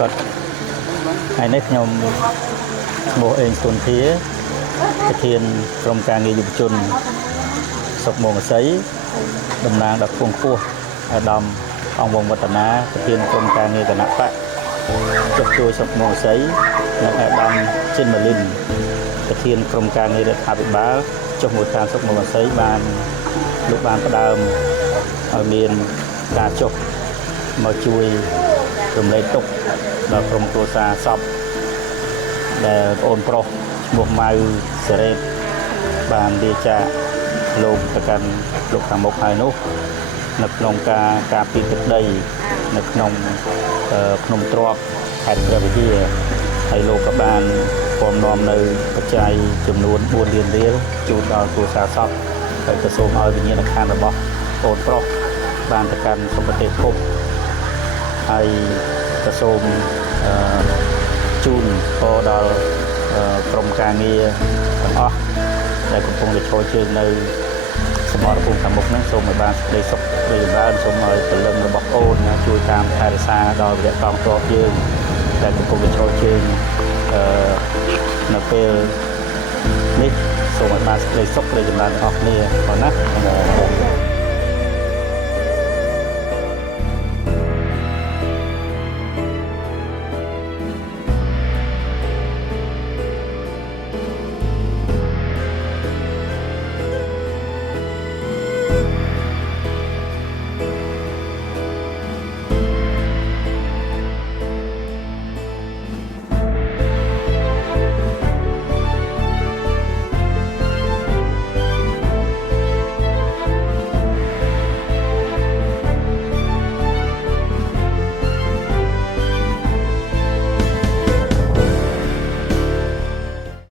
ก็ให้ในខ្ញុំឈ្មោះអេងសុនធាប្រធានក្រុមការងារយុវជនសុខមងសីតំណាងដល់ខ្ពង់ខ្ពស់អាដាមអង្គវងវឌ្ឍនាប្រធានក្រុមការងារគណៈបកចុះជួយសុខមងសីនិងអាដាមចិនម៉ាលីនប្រធានក្រុមការងាររដ្ឋាភិបាលចុះមកតាមសុខមងសីបានលោកបានផ្ដើមឲ្យមានការចុះមកជួយរំលែកទុក្ខដល់ក្រុមគ្រួសារសពដែលប្អូនប្រុសឈ្មោះម៉ៅសេរីបានលាចាកលោកទៅកាន់លោកខាងមុខហើយនោះនៅក្នុងការពីទឹកដីនៅក្នុងភ្នំទ្របខេត្តព្រះវិហារហើយលោកក៏បានពំនាំនៅបច្ច័យចំនួន4លានរៀលជូនដល់គ្រួសារសពហើយក៏សូមឲ្យវិញ្ញាណក្ខន្ធរបស់ប្អូនប្រុសបានទៅកាន់សុគតិភពហើយក៏សូមជូនពរដល់ក្រុមការងារទាំងអស់ដែលកំពុងតែឈរជើងនៅសមរភូមិខាងមុខនេះសូមឲ្យបានសេចក្តីសុខរីកចម្រើនសូមឲ្យពលឹងរបស់អូនជួយតាមថែរក្សាដល់វិរៈកងទ័ពយើងដែលកំពុងតែឈរជើងនៅពេលនេះសូមឲ្យបានសេចក្តីសុខរីកចម្រើនទាំងអស់គ្នាបងណា